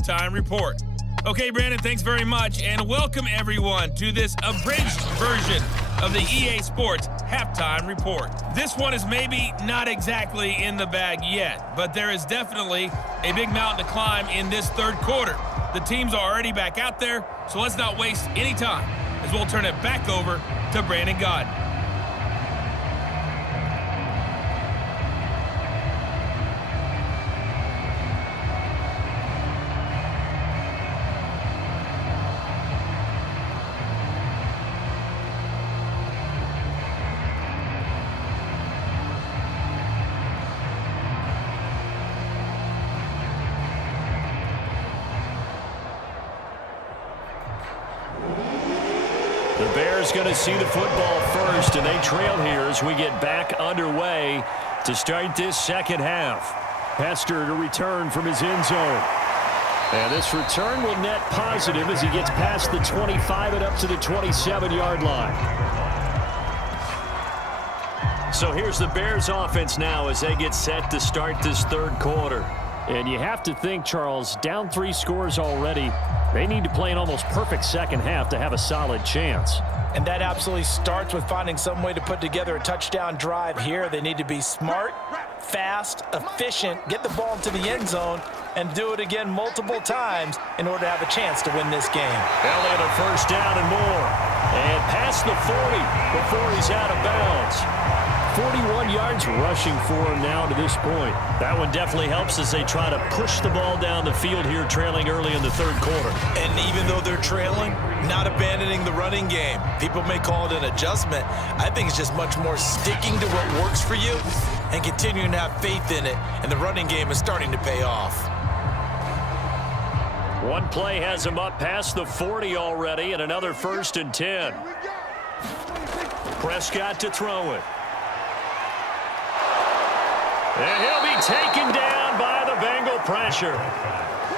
halftime report. Okay, Brandon, thanks very much, and welcome everyone to this abridged version of the EA Sports halftime report. This one is maybe not exactly in the bag yet, but there is definitely a big mountain to climb in this third quarter. The teams are already back out there, so let's not waste any time as we'll turn it back over to Brandon Godden. The Bears going to see the football first, and they trail here as we get back underway to start this second half. Hester to return from his end zone. And this return will net positive as he gets past the 25 and up to the 27-yard line. So here's the Bears offense now as they get set to start this third quarter. And you have to think, Charles, down 3 scores already. They need to play an almost perfect second half to have a solid chance. And that absolutely starts with finding some way to put together a touchdown drive here. They need to be smart, fast, efficient, get the ball into the end zone, and do it again multiple times in order to have a chance to win this game. Elliott a first down and more. And past the 40 before he's out of bounds. 41 yards rushing for him now to this point. That one definitely helps as they try to push the ball down the field here, trailing early in the third quarter. And even though they're trailing, not abandoning the running game. People may call it an adjustment. I think it's just much more sticking to what works for you and continuing to have faith in it. And the running game is starting to pay off. One play has him up past the 40 already, and another 1st and 10. Prescott to throw it. And he'll be taken down by the Bengal pressure.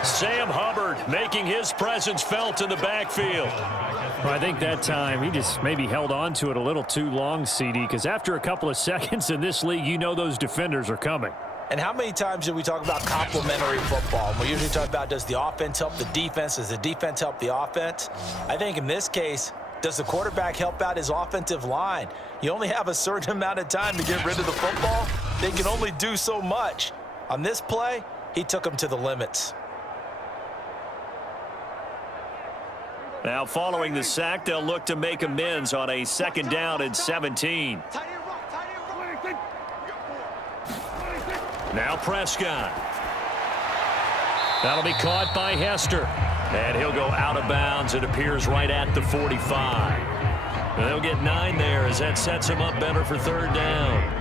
Sam Hubbard making his presence felt in the backfield. Well, I think that time he just maybe held on to it a little too long, CD, because after a couple of seconds in this league, you know those defenders are coming. And how many times do we talk about complementary football? We usually talk about, does the offense help the defense? Does the defense help the offense? I think in this case, does the quarterback help out his offensive line? You only have a certain amount of time to get rid of the football. They can only do so much. On this play, he took them to the limits. Now following the sack, they'll look to make amends on a 2nd down and 17. Now Prescott. That'll be caught by Hester. And he'll go out of bounds. It appears right at the 45. And they'll get 9 there as that sets him up better for 3rd down.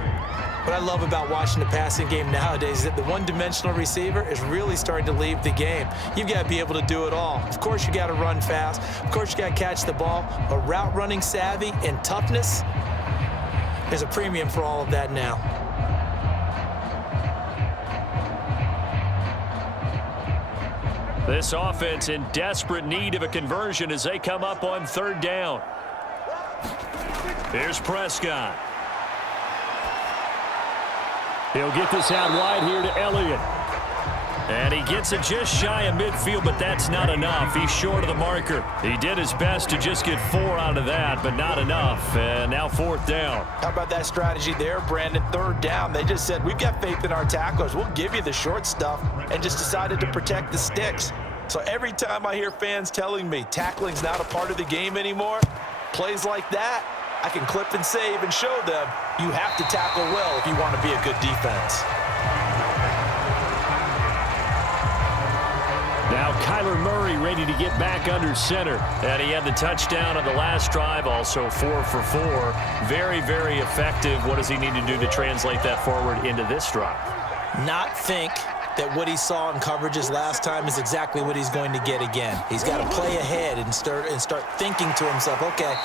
What I love about watching the passing game nowadays is that the one-dimensional receiver is really starting to leave the game. You've got to be able to do it all. Of course, you got to run fast. Of course, you got to catch the ball. But route running savvy and toughness, there's a premium for all of that now. This offense in desperate need of a conversion as they come up on 3rd down. Here's Prescott. He'll get this out wide here to Elliott. And he gets it just shy of midfield, but that's not enough. He's short of the marker. He did his best to just get 4 out of that, but not enough. And now 4th down. How about that strategy there, Brandon? 3rd down. They just said, we've got faith in our tacklers. We'll give you the short stuff, and just decided to protect the sticks. So every time I hear fans telling me tackling's not a part of the game anymore, plays like that, I can clip and save and show them you have to tackle well if you want to be a good defense. Now Kyler Murray ready to get back under center. And he had the touchdown on the last drive, also 4 for 4. Very, very effective. What does he need to do to translate that forward into this drive? Not think that what he saw in coverages last time is exactly what he's going to get again. He's got to play ahead and start thinking to himself, okay,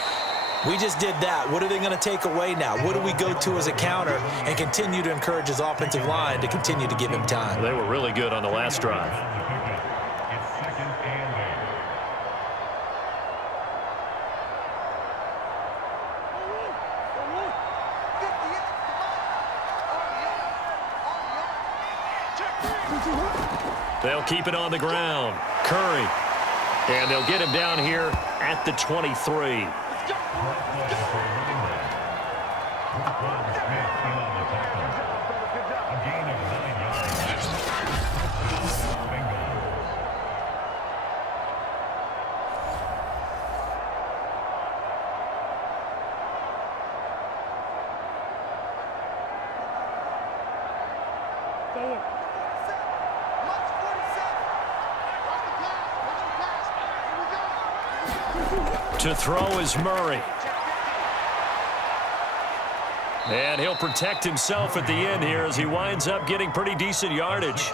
we just did that. What are they going to take away now? What do we go to as a counter? And continue to encourage his offensive line to continue to give him time. They were really good on the last drive. They'll keep it on the ground. Curry. And they'll get him down here at the 23. To throw is Murray. And he'll protect himself at the end here as he winds up getting pretty decent yardage.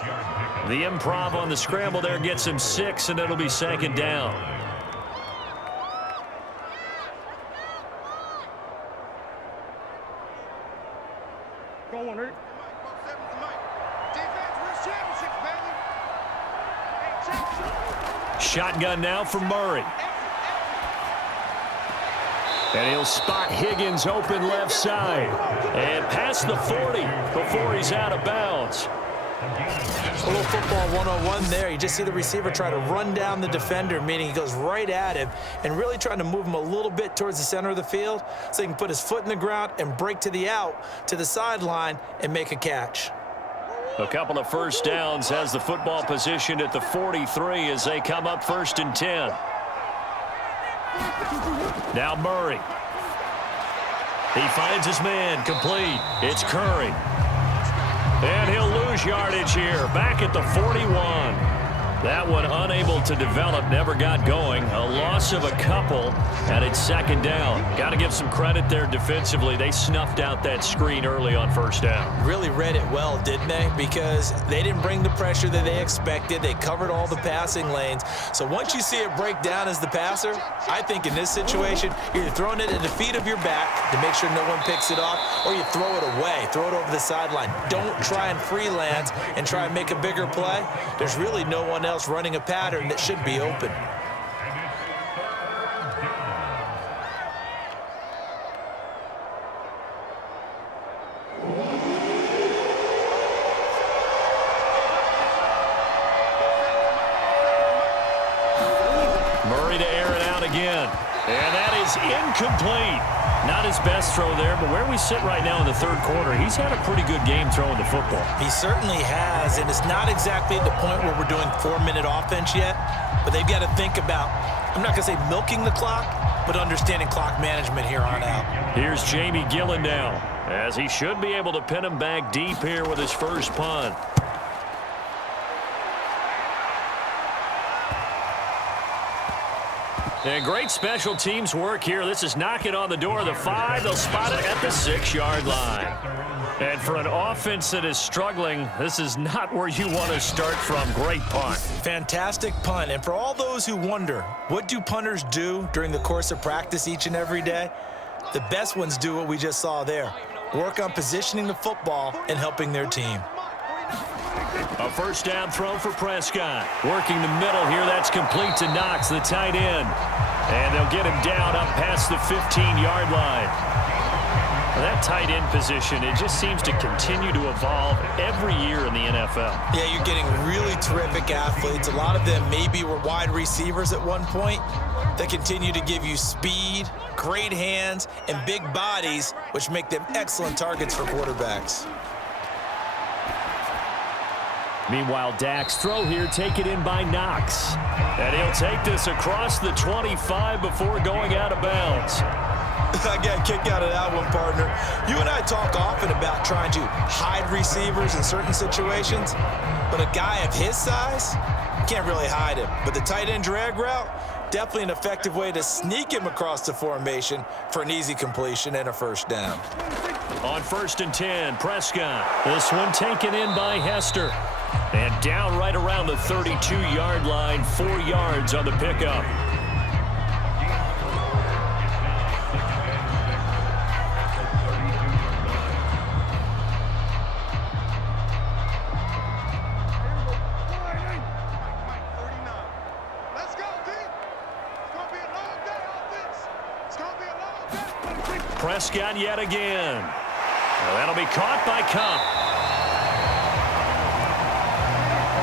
The improv on the scramble there gets him 6, and it'll be 2nd down. Shotgun now for Murray. And he'll spot Higgins open left side. And past the 40 before he's out of bounds. A little football 101 there. You just see the receiver try to run down the defender, meaning he goes right at him and really trying to move him a little bit towards the center of the field so he can put his foot in the ground and break to the out, to the sideline, and make a catch. A couple of first downs has the football positioned at the 43 as they come up 1st and 10. Now Murray. He finds his man complete. It's Curry. And he'll lose yardage here. Back at the 41. That one unable to develop, never got going. A loss of a couple, and it's 2nd down. Got to give some credit there defensively. They snuffed out that screen early on 1st down. Really read it well, didn't they? Because they didn't bring the pressure that they expected. They covered all the passing lanes. So once you see it break down as the passer, I think in this situation, you're either throwing it at the feet of your back to make sure no one picks it off, or you throw it away, throw it over the sideline. Don't try and freelance and try and make a bigger play. There's really no one else running a pattern that should be open. Murray to air it out again. And that is incomplete. Not his best throw there, but where we sit right now in the 3rd quarter, he's had a pretty good game throwing the football. He certainly has, and it's not exactly at the point where we're doing 4-minute offense yet, but they've got to think about, I'm not going to say milking the clock, but understanding clock management here on out. Here's Jamie Gillen now, as he should be able to pin him back deep here with his first punt. And great special teams work here. This is knocking on the door of the 5. They'll spot it at the 6-yard line. And for an offense that is struggling, this is not where you want to start from. Great punt. Fantastic punt. And for all those who wonder, what do punters do during the course of practice each and every day? The best ones do what we just saw there. Work on positioning the football and helping their team. A first down throw for Prescott. Working the middle here. That's complete to Knox, the tight end. And they'll get him down up past the 15-yard line. That tight end position, it just seems to continue to evolve every year in the NFL. Yeah, you're getting really terrific athletes. A lot of them maybe were wide receivers at one point. They continue to give you speed, great hands, and big bodies, which make them excellent targets for quarterbacks. Meanwhile, Dak's throw here taken in by Knox. And he'll take this across the 25 before going out of bounds. I got a kick out of that one, partner. You and I talk often about trying to hide receivers in certain situations, but a guy of his size, you can't really hide him. But the tight end drag route, definitely an effective way to sneak him across the formation for an easy completion and a first down. On 1st and 10, Prescott. This one taken in by Hester. And down right around the 32-yard line, 4 yards on the pickup. Prescott yet again. Well, that'll be caught by Cup.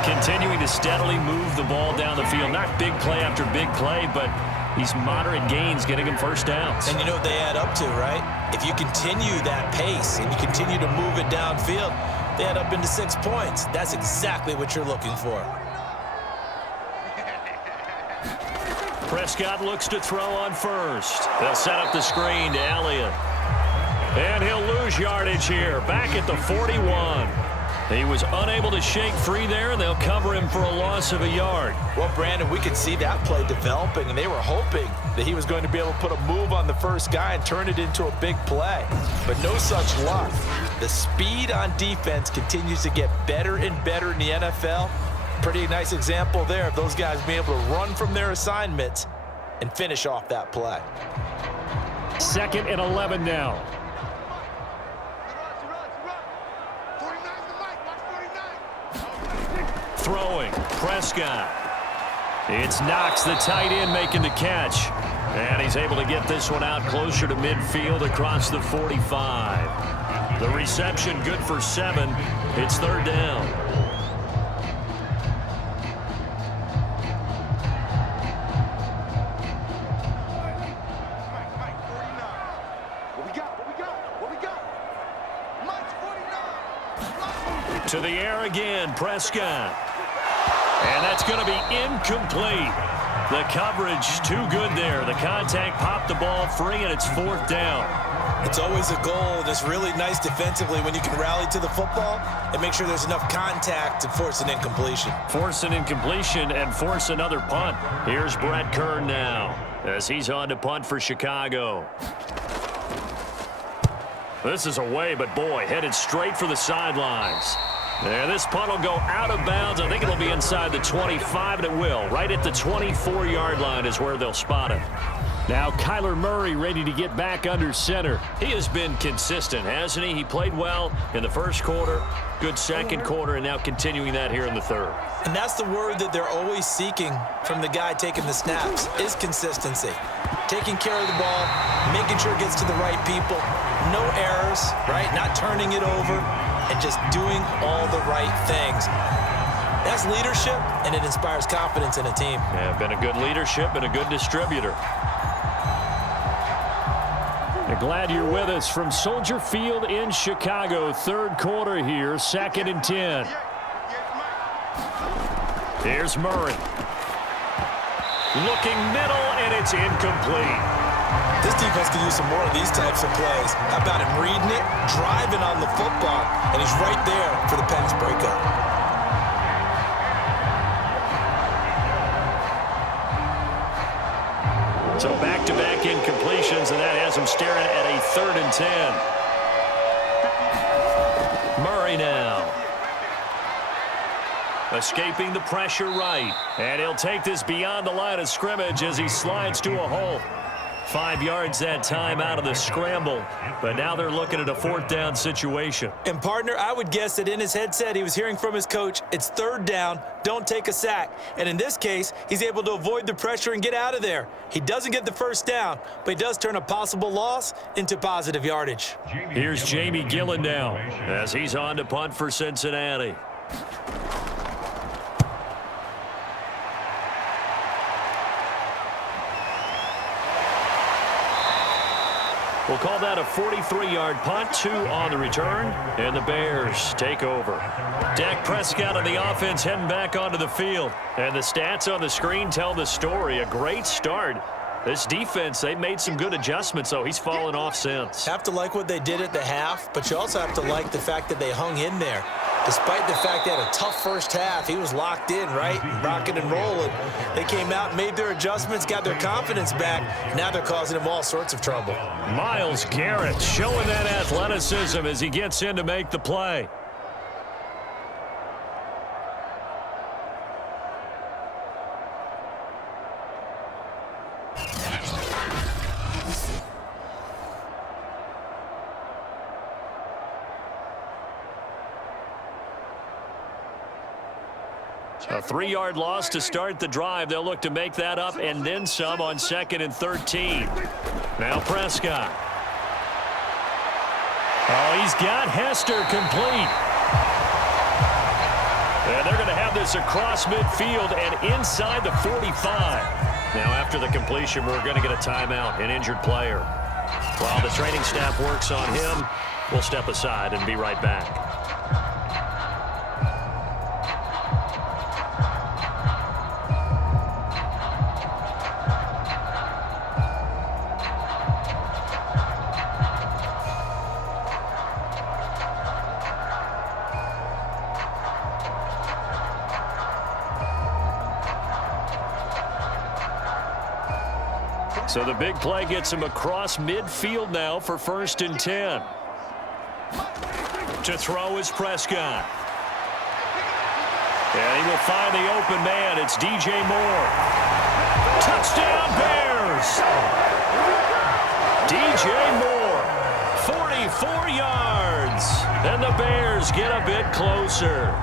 Continuing to steadily move the ball down the field. Not big play after big play, but these moderate gains getting him first downs. And you know what they add up to, right? If you continue that pace and you continue to move it downfield, they add up into 6 points. That's exactly what you're looking for. Prescott looks to throw on first. They'll set up the screen to Elliott. And he'll lose yardage here, back at the 41. He was unable to shake free there, and they'll cover him for a loss of a yard. Well, Brandon, we could see that play developing, and they were hoping that he was going to be able to put a move on the first guy and turn it into a big play. But no such luck. The speed on defense continues to get better and better in the NFL. Pretty nice example there of those guys being able to run from their assignments and finish off that play. 2nd and 11 now. Throwing, Prescott. It's Knox, the tight end, making the catch. And he's able to get this one out closer to midfield across the 45. The reception good for 7. It's 3rd down. To the air again, Prescott. And that's going to be incomplete. The coverage too good there. The contact popped the ball free, and it's 4th down. It's always a goal, and it's really nice defensively when you can rally to the football and make sure there's enough contact to force an incompletion. Force an incompletion and force another punt. Here's Brett Kern now as he's on to punt for Chicago. This is away, but boy, headed straight for the sidelines. And this punt will go out of bounds. I think it'll be inside the 25, and it will. Right at the 24-yard line is where they'll spot it. Now Kyler Murray ready to get back under center. He has been consistent, hasn't he? He played well in the first quarter, good second quarter, and now continuing that here in the third. And that's the word that they're always seeking from the guy taking the snaps, is consistency. Taking care of the ball, making sure it gets to the right people, no errors, right? Not turning it over, and just doing all the right things. That's leadership, and it inspires confidence in a team. Yeah, been a good leadership and a good distributor. Glad you're with us from Soldier Field in Chicago. 3rd quarter here, 2nd and 10. Here's Murray. Looking middle, and it's incomplete. This defense could use some more of these types of plays. How about him reading it, driving on the football, and he's right there for the pass breakup. So back-to-back incompletions, and that has him staring at a 3rd and 10. Murray now. Escaping the pressure right. And he'll take this beyond the line of scrimmage as he slides to a hole. 5 yards that time out of the scramble. But now they're looking at a 4th down situation. And, partner, I would guess that in his headset he was hearing from his coach, it's 3rd down, don't take a sack. And in this case, he's able to avoid the pressure and get out of there. He doesn't get the 1st down, but he does turn a possible loss into positive yardage. Here's Jamie Gillen now as he's on to punt for Cincinnati. We'll call that a 43-yard punt, 2 on the return, and the Bears take over. Dak Prescott on the offense heading back onto the field. And the stats on the screen tell the story. A great start. This defense, they've made some good adjustments, so he's fallen off since. Have to like what they did at the half, but you also have to like the fact that they hung in there. Despite the fact they had a tough first half, he was locked in, right? Rocking and rolling. They came out, made their adjustments, got their confidence back. Now they're causing him all sorts of trouble. Myles Garrett showing that athleticism as he gets in to make the play. A 3-yard loss to start the drive. They'll look to make that up and then some on 2nd and 13. Now Prescott. Oh, he's got Hester complete. And they're going to have this across midfield and inside the 45. Now, after the completion, we're going to get a timeout, an injured player. While the training staff works on him, we'll step aside and be right back. So the big play gets him across midfield now for 1st and 10. To throw is Prescott. And he will find the open man. It's DJ Moore. Touchdown Bears! DJ Moore, 44 yards. And the Bears get a bit closer.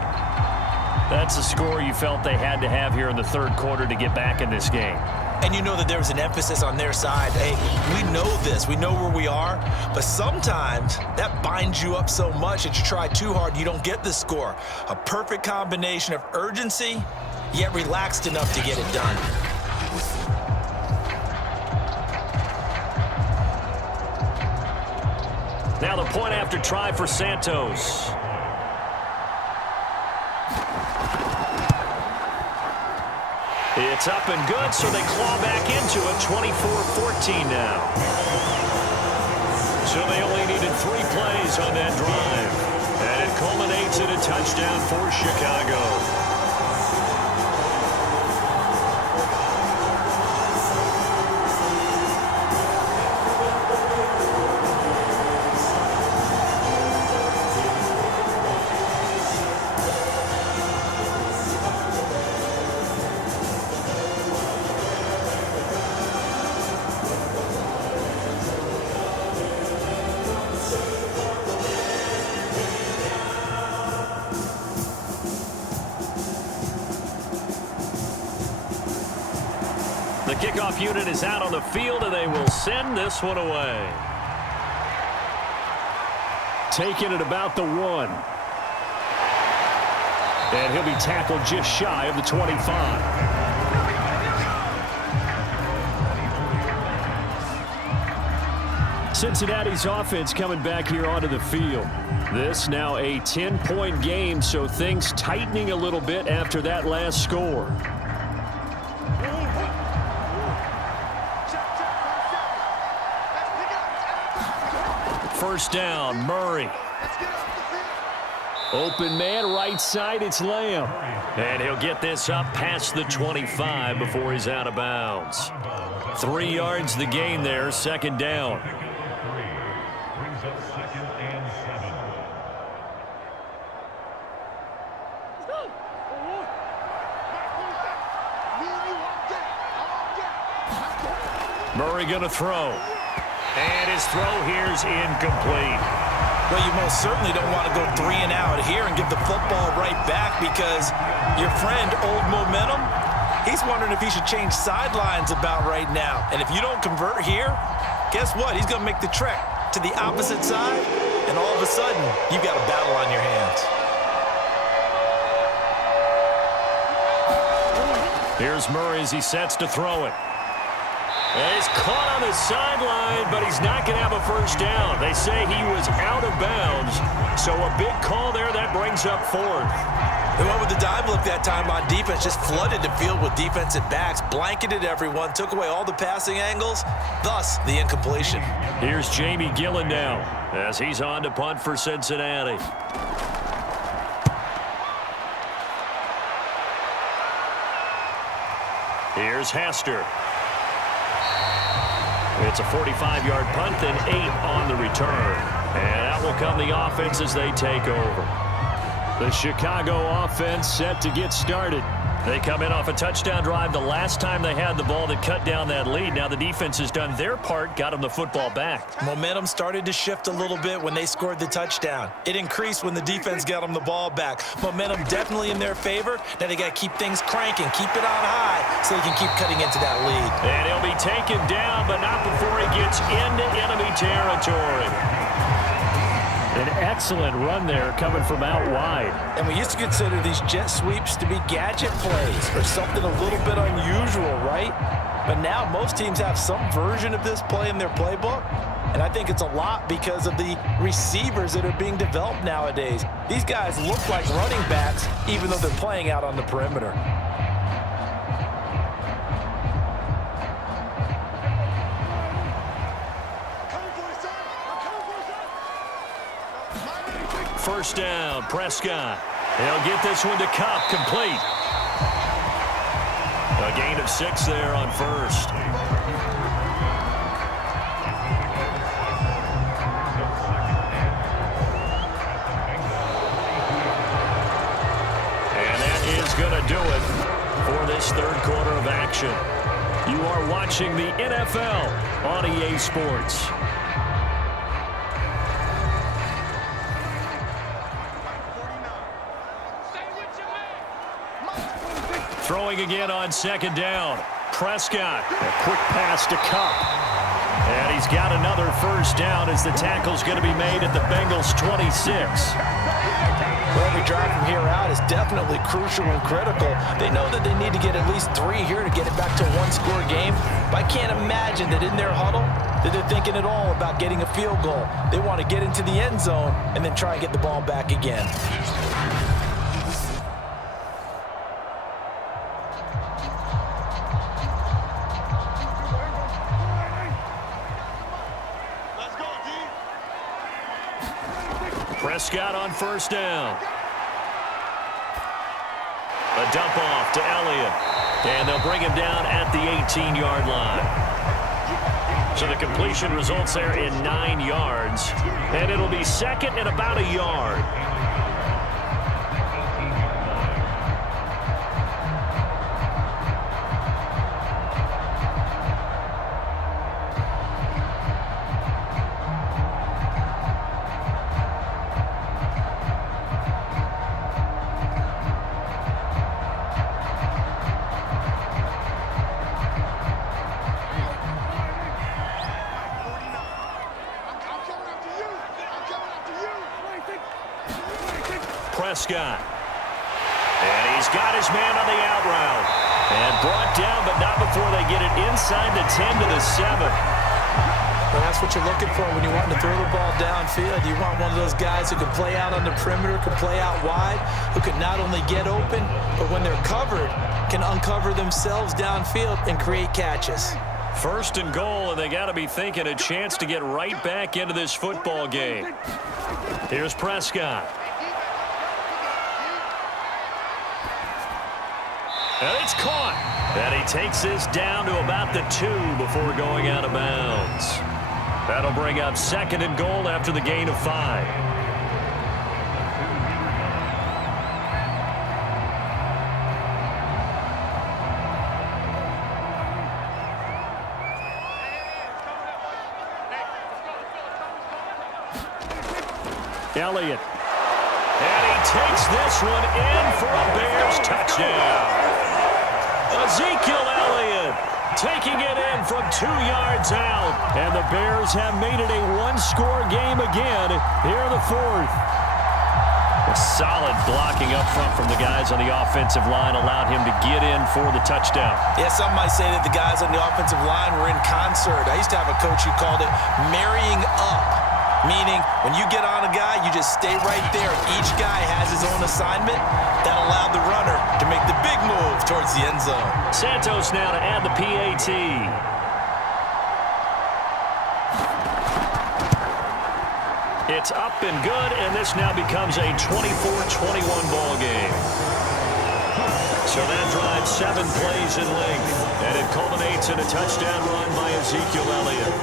That's a score you felt they had to have here in the third quarter to get back in this game. And you know that there was an emphasis on their side. Hey, we know this. We know where we are. But sometimes that binds you up so much that you try too hard, you don't get the score. A perfect combination of urgency, yet relaxed enough to get it done. Now the point after try for Santos. It's up and good, so they claw back into it, 24-14 now. So they only needed 3 plays on that drive. And it culminates in a touchdown for Chicago. The kickoff unit is out on the field, and they will send this one away. Taking it about the 1. And he'll be tackled just shy of the 25. Cincinnati's offense coming back here onto the field. This now a 10-point game, so things tightening a little bit after that last score. First down, Murray. Open man, right side, it's Lamb. And he'll get this up past the 25 before he's out of bounds. 3 yards the gain there, 2nd down. Murray gonna throw. And his throw here is incomplete. Well, you most certainly don't want to go 3 and out here and give the football right back, because your friend, Old Momentum, he's wondering if he should change sidelines about right now. And if you don't convert here, guess what? He's going to make the trek to the opposite side, and all of a sudden, you've got a battle on your hands. Here's Murray as he sets to throw it. And he's caught on the sideline, but he's not going to have a first down. They say he was out of bounds, so a big call there that brings up 4th. They went with the dive look that time on defense, just flooded the field with defensive backs, blanketed everyone, took away all the passing angles, thus the incompletion. Here's Jamie Gillen now as he's on to punt for Cincinnati. Here's Hester. It's a 45-yard punt, then 8 on the return. And out will come the offense as they take over. The Chicago offense set to get started. They come in off a touchdown drive the last time they had the ball that cut down that lead. Now the defense has done their part, got them the football back. Momentum started to shift a little bit when they scored the touchdown. It increased when the defense got them the ball back. Momentum definitely in their favor. Now they got to keep things cranking, keep it on high so they can keep cutting into that lead. And he'll be taken down, but not before he gets into enemy territory. An excellent run there coming from out wide. And we used to consider these jet sweeps to be gadget plays or something a little bit unusual, right? But now most teams have some version of this play in their playbook. And I think it's a lot because of the receivers that are being developed nowadays. These guys look like running backs even though they're playing out on the perimeter. First down, Prescott. He'll get this one to Cup, complete. A gain of 6 there on first. And that is going to do it for this third quarter of action. You are watching the NFL on EA Sports. Throwing again on second down. Prescott. A quick pass to Cup. And he's got another first down as the tackle's going to be made at the Bengals 26. Well, every drive from here out is definitely crucial and critical. They know that they need to get at least 3 here to get it back to a one-score game. But I can't imagine that in their huddle that they're thinking at all about getting a field goal. They want to get into the end zone and then try and get the ball back again. Prescott on first down. A dump off to Elliott. And they'll bring him down at the 18-yard line. So the completion results there in 9 yards. And it'll be second and about a yard. Prescott. And he's got his man on the out route. And brought down, but not before they get it inside the 10 to the 7. Well, that's what you're looking for when you want to throw the ball downfield. You want one of those guys who can play out on the perimeter, can play out wide, who can not only get open, but when they're covered, can uncover themselves downfield and create catches. First and goal, and they got to be thinking a chance to get right back into this football game. Here's Prescott. And it's caught. And he takes this down to about the 2 before going out of bounds. That'll bring up second and goal after the gain of 5. Elliott. And he takes this one in for a Bears touchdown. Ezekiel Elliott taking it in from 2 yards out. And the Bears have made it a one-score game again here in the fourth. A solid blocking up front from the guys on the offensive line allowed him to get in for the touchdown. Yeah, some might say that the guys on the offensive line were in concert. I used to have a coach who called it marrying up. Meaning, when you get on a guy, you just stay right there. Each guy has his own assignment. That allowed the runner to make the big move towards the end zone. Santos now to add the PAT. It's up and good, and this now becomes a 24-21 ball game. So that drives 7 plays in length, and it culminates in a touchdown run by Ezekiel Elliott.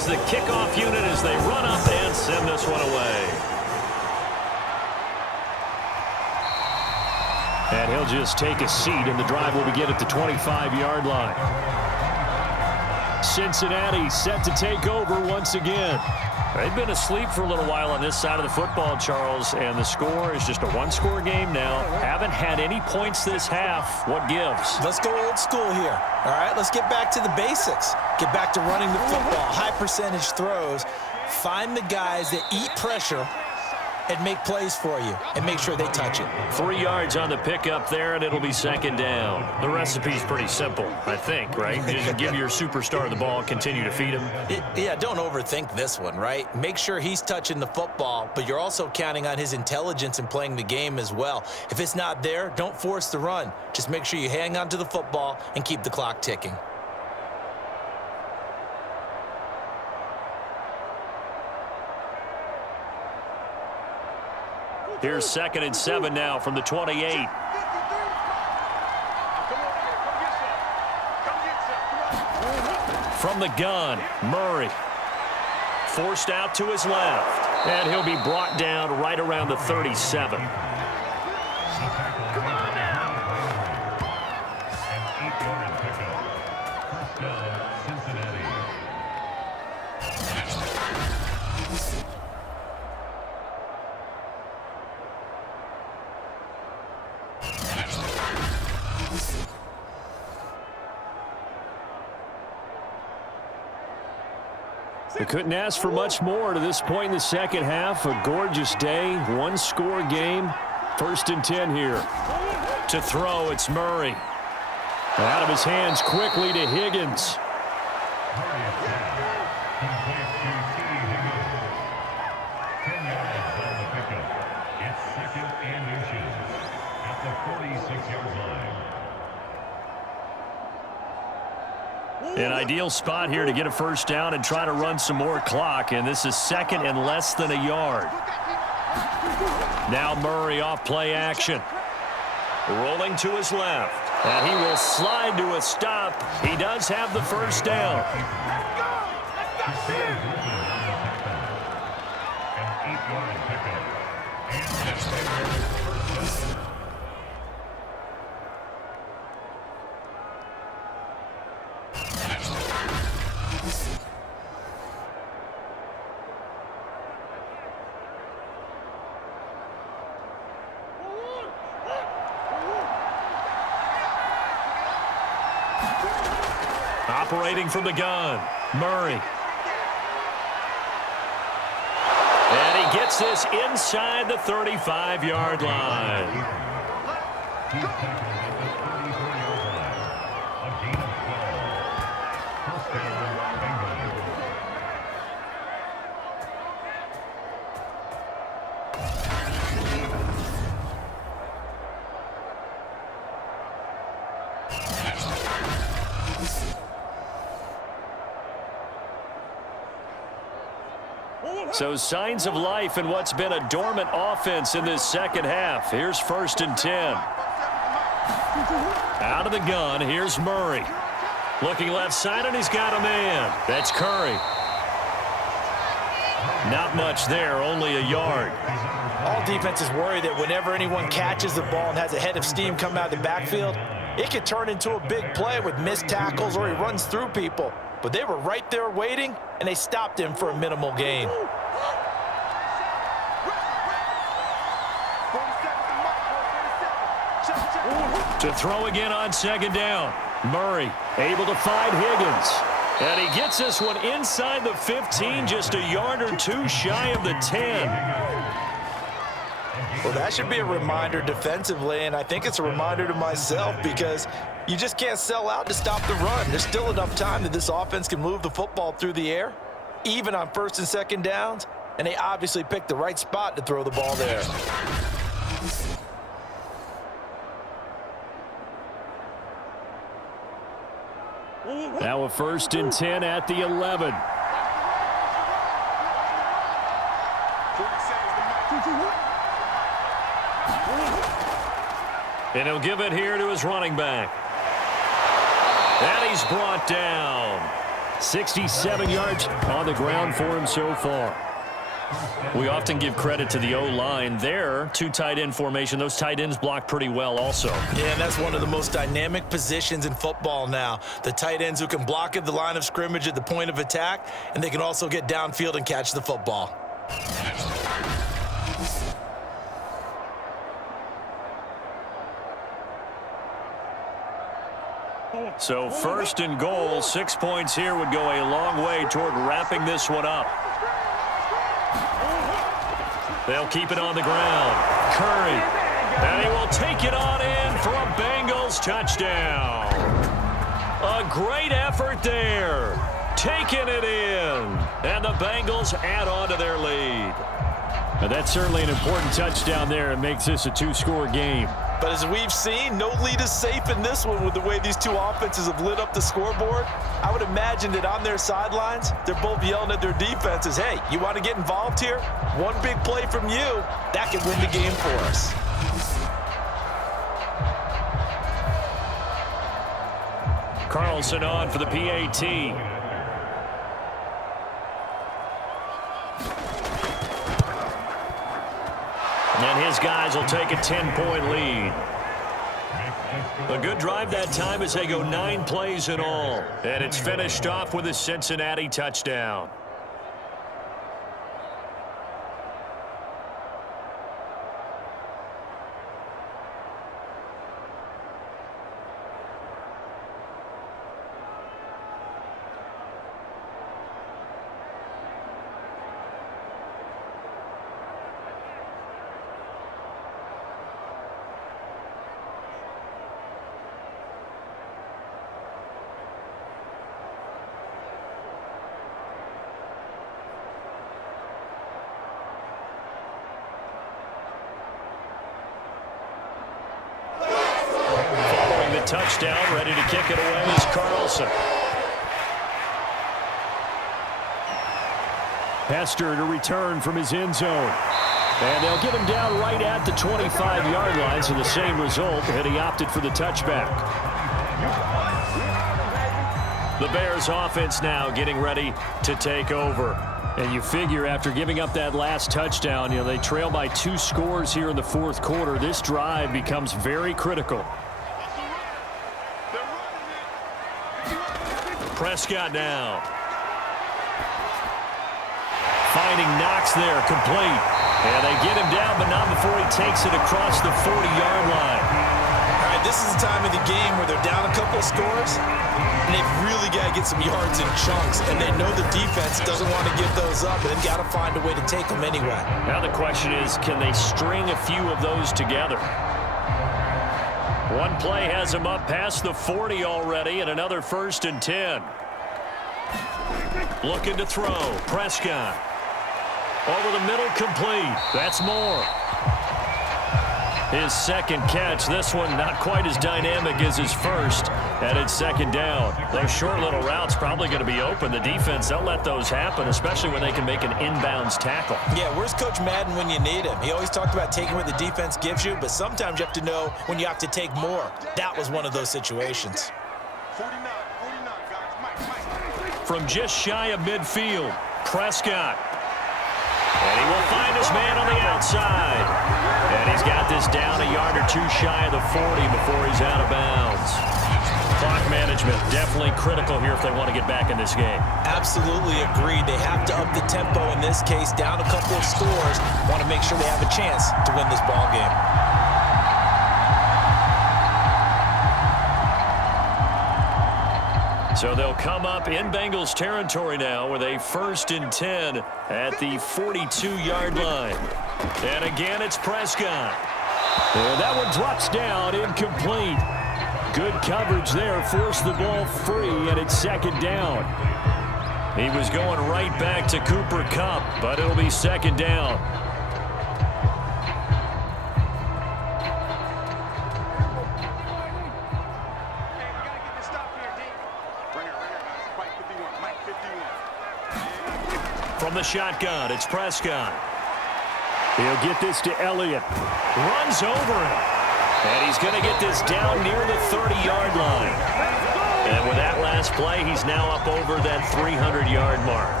The kickoff unit as they run up and send this one away. And And he'll just take a seat, and the drive will begin at the 25-yard line. Cincinnati set to take over once again. They've been asleep for a little while on this side of the football, Charles, and the score is just a one-score game now. Haven't had any points this half. What gives? Let's go old school here. All right, let's get back to the basics. Get back to running the football, high percentage throws. Find the guys that eat pressure and make plays for you and make sure they touch it. 3 yards on the pickup there, and it'll be second down. The recipe's pretty simple, I think, right? You just give your superstar the ball, continue to feed him. Yeah, don't overthink this one, right? Make sure he's touching the football, but you're also counting on his intelligence in playing the game as well. If it's not there, don't force the run. Just make sure you hang on to the football and keep the clock ticking. Here's 2nd and 7 now from the 28. From the gun, Murray. Forced out to his left. And he'll be brought down right around the 37. They couldn't ask for much more to this point in the second half. A gorgeous day, one-score game. 1st and 10 here. To throw, it's Murray. Out of his hands quickly to Higgins. An ideal spot here to get a first down and try to run some more clock, and this is 2nd and less than a yard. Now Murray off play action. Rolling to his left, and he will slide to a stop. He does have the first down. Operating from the gun, Murray. And he gets this inside the 35-yard line. So signs of life in what's been a dormant offense in this second half. Here's 1st and 10. Out of the gun, here's Murray. Looking left side, and he's got a man. That's Curry. Not much there, only a yard. All defenses worry that whenever anyone catches the ball and has a head of steam come out of the backfield, it could turn into a big play with missed tackles or he runs through people. But they were right there waiting, and they stopped him for a minimal gain. To throw again on 2nd down. Murray able to find Higgins. And he gets this one inside the 15, just a yard or two shy of the 10. Well, that should be a reminder defensively, and I think it's a reminder to myself because you just can't sell out to stop the run. There's still enough time that this offense can move the football through the air, even on 1st and 2nd downs, and they obviously picked the right spot to throw the ball there. Now a 1st and 10 at the 11. And he'll give it here to his running back. And he's brought down. 67 yards on the ground for him so far. We often give credit to the O-line there. Two tight end formation. Those tight ends block pretty well also. Yeah, and that's one of the most dynamic positions in football now. The tight ends who can block at the line of scrimmage at the point of attack, and they can also get downfield and catch the football. So first and goal, 6 points here would go a long way toward wrapping this one up. They'll keep it on the ground. Curry. And he will take it on in for a Bengals touchdown. A great effort there. Taking it in. And the Bengals add on to their lead. Now that's certainly an important touchdown there. It makes this a two-score game. But as we've seen, no lead is safe in this one with the way these two offenses have lit up the scoreboard. I would imagine that on their sidelines, they're both yelling at their defenses, hey, you want to get involved here? One big play from you, that can win the game for us. Carlson on for the PAT. And his guys will take a 10-point lead. A good drive that time as they go 9 plays in all. And it's finished off with a Cincinnati touchdown. Touchdown, ready to kick it away is Carlson. Hester to return from his end zone. And they'll get him down right at the 25-yard line, so the same result, and he opted for the touchback. The Bears offense now getting ready to take over. And you figure after giving up that last touchdown, they trail by 2 scores here in the fourth quarter. This drive becomes very critical. Prescott now. Finding Knox there, complete. And they get him down, but not before he takes it across the 40-yard line. All right, this is the time of the game where they're down a couple of scores, and they've really got to get some yards in chunks, and they know the defense doesn't want to give those up, and they've got to find a way to take them anyway. Now the question is, can they string a few of those together? One play has him up past the 40 already, and another 1st and 10. Looking to throw. Prescott. Over the middle, complete. That's more. His second catch. This one not quite as dynamic as his first. And it's 2nd down. Those short little routes probably going to be open. The defense, they'll let those happen, especially when they can make an inbounds tackle. Yeah, where's Coach Madden when you need him? He always talked about taking what the defense gives you, but sometimes you have to know when you have to take more. That was one of those situations. 49, guys. From just shy of midfield, Prescott. And he will find his man on the outside. And he's got this down a yard or 2 shy of the 40 before he's out of bounds. Clock management definitely critical here if they want to get back in this game. Absolutely agreed. They have to up the tempo in this case, down a couple of scores. Want to make sure they have a chance to win this ball game. So they'll come up in Bengals territory now with a 1st and 10 at the 42-yard line. And again, it's Prescott. And that one drops down, incomplete. Good coverage there, forced the ball free, and it's 2nd down. He was going right back to Cooper Kupp, but it'll be 2nd down. From the shotgun, it's Prescott. He'll get this to Elliott. Runs over him. And he's going to get this down near the 30-yard line. And with that last play, he's now up over that 300-yard mark.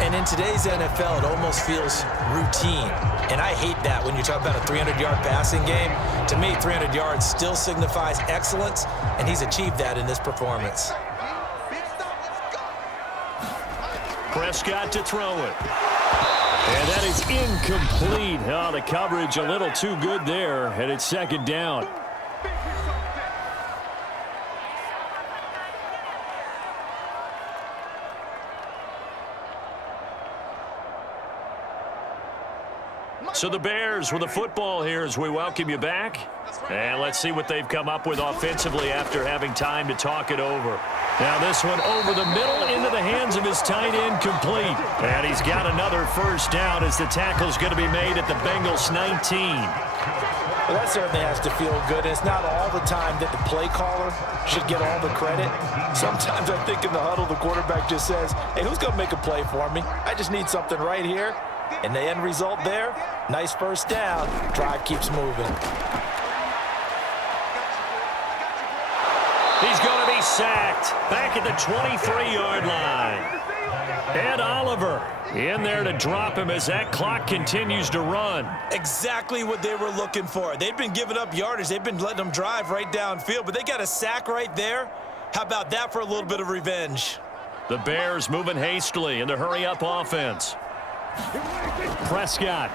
And in today's NFL, it almost feels routine. And I hate that when you talk about a 300-yard passing game. To me, 300 yards still signifies excellence, and he's achieved that in this performance. Prescott to throw it. And that is incomplete. Oh, the coverage a little too good there, and it's second down. So the Bears with the football here as we welcome you back. And let's see what they've come up with offensively after having time to talk it over. Now this one over the middle into the hands of his tight end, complete. And he's got another first down as the tackle's going to be made at the Bengals 19. Well, that certainly has to feel good. It's not all the time that the play caller should get all the credit. Sometimes I think in the huddle, the quarterback just says, hey, who's going to make a play for me? I just need something right here. And the end result there, nice first down. Drive keeps moving. He's going to be sacked back at the 23-yard line. Ed Oliver in there to drop him as that clock continues to run. Exactly what they were looking for. They've been giving up yardage. They've been letting them drive right downfield, but they got a sack right there. How about that for a little bit of revenge? The Bears moving hastily in the hurry-up offense. Prescott.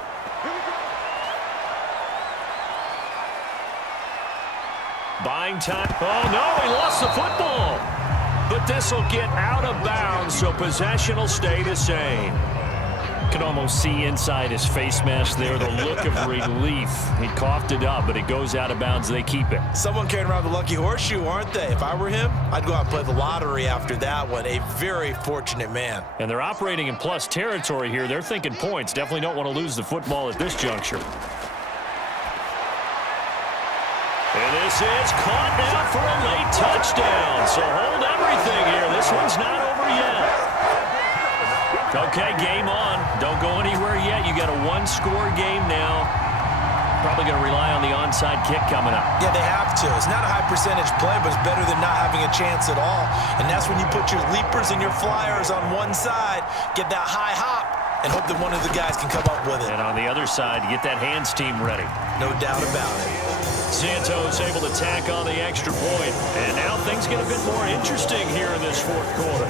Buying time. Oh, no, he lost the football. But this will get out of bounds, so possession will stay the same. You can almost see inside his face mask there the look of relief. He coughed it up, but it goes out of bounds. They keep it. Someone carrying around the lucky horseshoe, aren't they? If I were him, I'd go out and play the lottery after that one. A very fortunate man. And they're operating in plus territory here. They're thinking points. Definitely don't want to lose the football at this juncture. And this is caught now for a late touchdown. So hold everything here. This one's not over yet. Okay, game on. Don't go anywhere yet. You got a one-score game now. Probably going to rely on the onside kick coming up. Yeah, they have to. It's not a high-percentage play, but it's better than not having a chance at all. And that's when you put your leapers and your flyers on one side, get that high hop, and hope that one of the guys can come up with it. And on the other side, get that hands team ready. No doubt about it. Santos able to tack on the extra point. And now things get a bit more interesting here in this fourth quarter.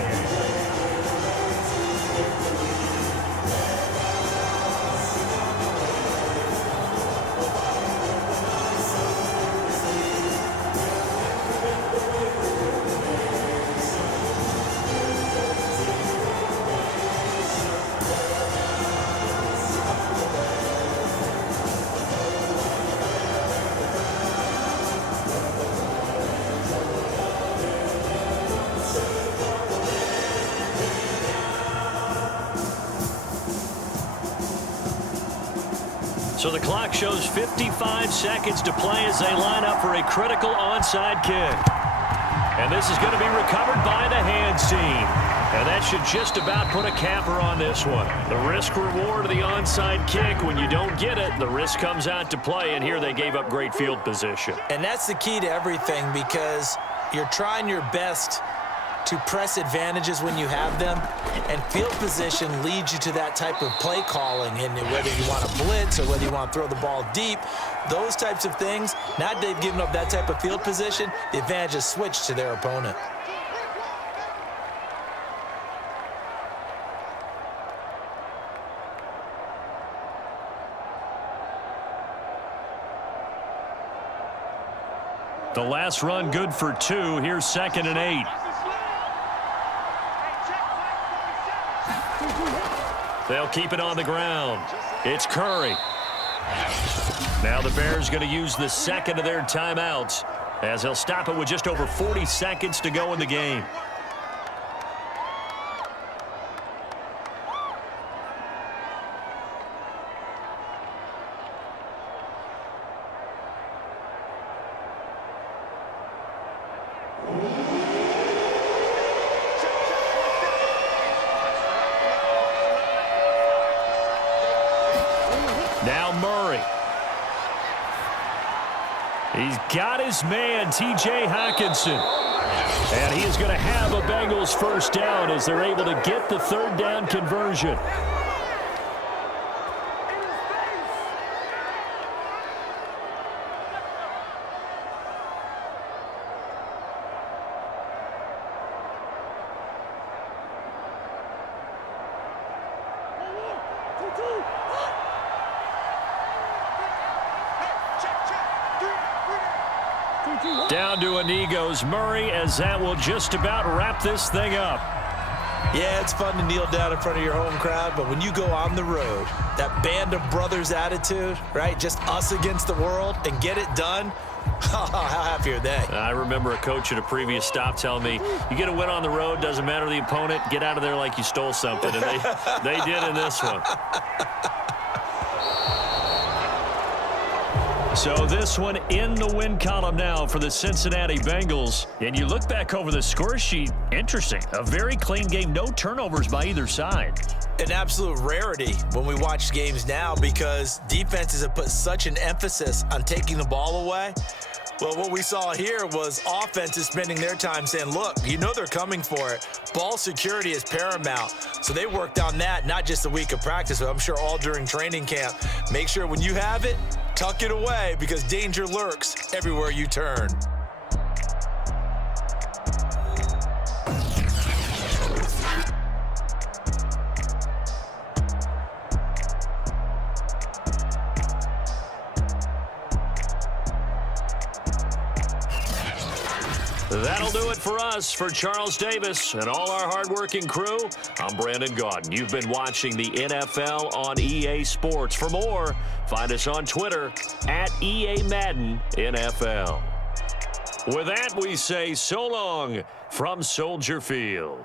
So the clock shows 55 seconds to play as they line up for a critical onside kick. And this is going to be recovered by the hands team. And that should just about put a capper on this one. The risk-reward of the onside kick, when you don't get it, the risk comes out to play. And here they gave up great field position. And that's the key to everything, because you're trying your best to press advantages when you have them, and field position leads you to that type of play calling. And whether you want to blitz or whether you want to throw the ball deep, those types of things, now that they've given up that type of field position, the advantage is switched to their opponent. The last run good for 2. Here's 2nd and 8. They'll keep it on the ground. It's Curry. Now the Bears going to use the second of their timeouts as they'll stop it with just over 40 seconds to go in the game. Now Murray. He's got his man, T.J. Hockenson. And he is going to have a Bengals first down as they're able to get the third down conversion. Down to a knee goes Murray, as that will just about wrap this thing up. Yeah, it's fun to kneel down in front of your home crowd, but when you go on the road, that band of brothers attitude, right? Just us against the world and get it done. How happy are they? I remember a coach at a previous stop telling me, you get a win on the road, doesn't matter the opponent, get out of there like you stole something. And they did in this one. So this one in the win column now for the Cincinnati Bengals. And you look back over the score sheet, interesting. A very clean game, no turnovers by either side. An absolute rarity when we watch games now because defenses have put such an emphasis on taking the ball away. Well, what we saw here was offenses spending their time saying, look, you know they're coming for it. Ball security is paramount. So they worked on that, not just a week of practice, but I'm sure all during training camp. Make sure when you have it, tuck it away because danger lurks everywhere you turn. That'll do it for us. For Charles Davis and all our hardworking crew, I'm Brandon Gaudin. You've been watching the NFL on EA Sports. For more, find us on Twitter at EA Madden NFL. With that, we say so long from Soldier Field.